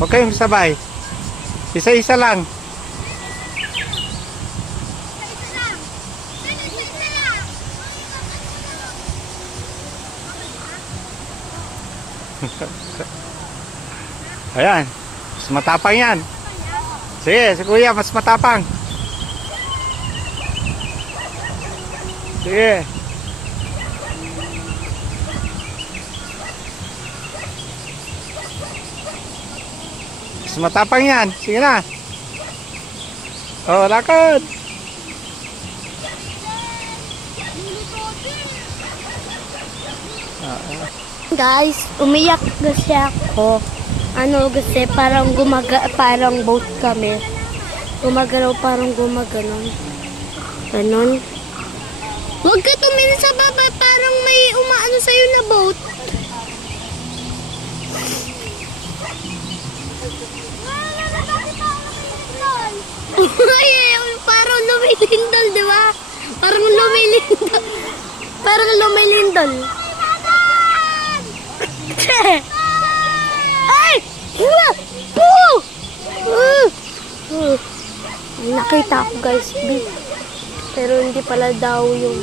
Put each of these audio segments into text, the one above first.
Huwag kayong sabay. Isa-isa lang. Ayan. Mas matapang yan. Sige, si kuya, mas matapang. Sige. Mas matapang yan. Sige na. Oh, lakad. Guys, umiyak kasi ako. Kasi parang parang boat kami. Gumagalaw, parang gumaganon. Ganon. Huwag ka tumingin sa baba, parang may umaano sa'yo na boat. Parang lumilindol, di ba? Parang lumilindol. Parang lumilindol. Ay! Nakita ko guys, pero hindi pala daw yung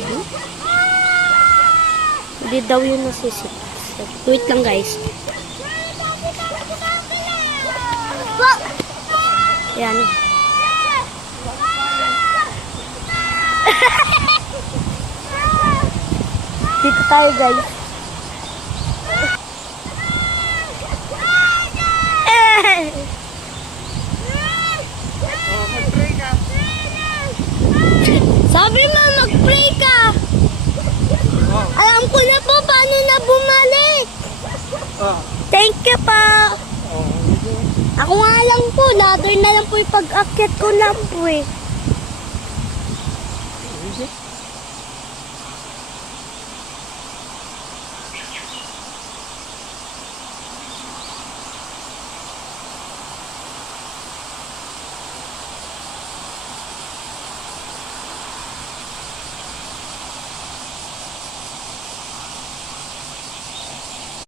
hindi daw yung nasisip. Wait lang guys. Yan. Dito tayo guys. Sabi mo mag-pray ka. Alam ko na po paano na bumalik. Thank you po. Ako nga lang po, ladder na lang po yung pag-akyat ko lang po eh.